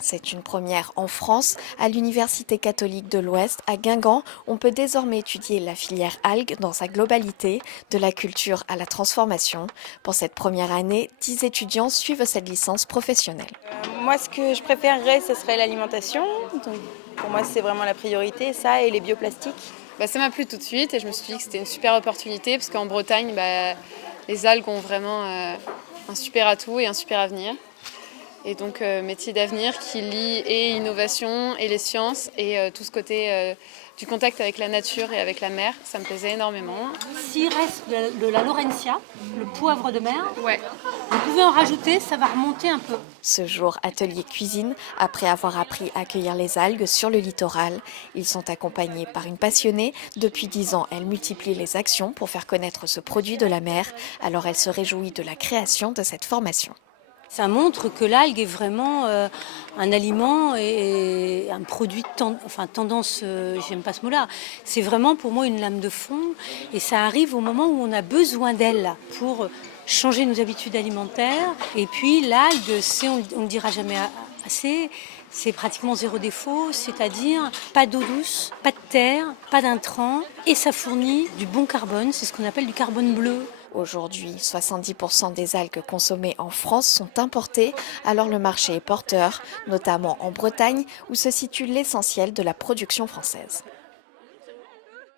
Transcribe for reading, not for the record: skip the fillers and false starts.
C'est une première en France. À l'Université catholique de l'Ouest, à Guingamp, on peut désormais étudier la filière algues dans sa globalité, de la culture à la transformation. Pour cette première année, 10 étudiants suivent cette licence professionnelle. Moi, ce que je préférerais, ce serait l'alimentation. Donc, pour moi, c'est vraiment la priorité, ça, et les bioplastiques. Ça m'a plu tout de suite et je me suis dit que c'était une super opportunité parce qu'en Bretagne, les algues ont vraiment un super atout et un super avenir. Et donc métier d'avenir qui lie et innovation et les sciences et tout ce côté du contact avec la nature et avec la mer, ça me plaisait énormément. S'il reste de la Laurentia, le poivre de mer, Ouais. vous pouvez en rajouter, ça va remonter un peu. Ce jour, atelier cuisine, après avoir appris à cueillir les algues sur le littoral. Ils sont accompagnés par une passionnée. Depuis 10 ans, elle multiplie les actions pour faire connaître ce produit de la mer. Alors elle se réjouit de la création de cette formation. Ça montre que l'algue est vraiment un aliment et un produit tendance, j'aime pas ce mot-là. C'est vraiment pour moi une lame de fond et ça arrive au moment où on a besoin d'elle pour changer nos habitudes alimentaires. Et puis l'algue, on ne dira jamais assez, c'est pratiquement zéro défaut, c'est-à-dire pas d'eau douce, pas de terre, pas d'intrants et ça fournit du bon carbone, c'est ce qu'on appelle du carbone bleu. Aujourd'hui, 70% des algues consommées en France sont importées, alors le marché est porteur, notamment en Bretagne où se situe l'essentiel de la production française.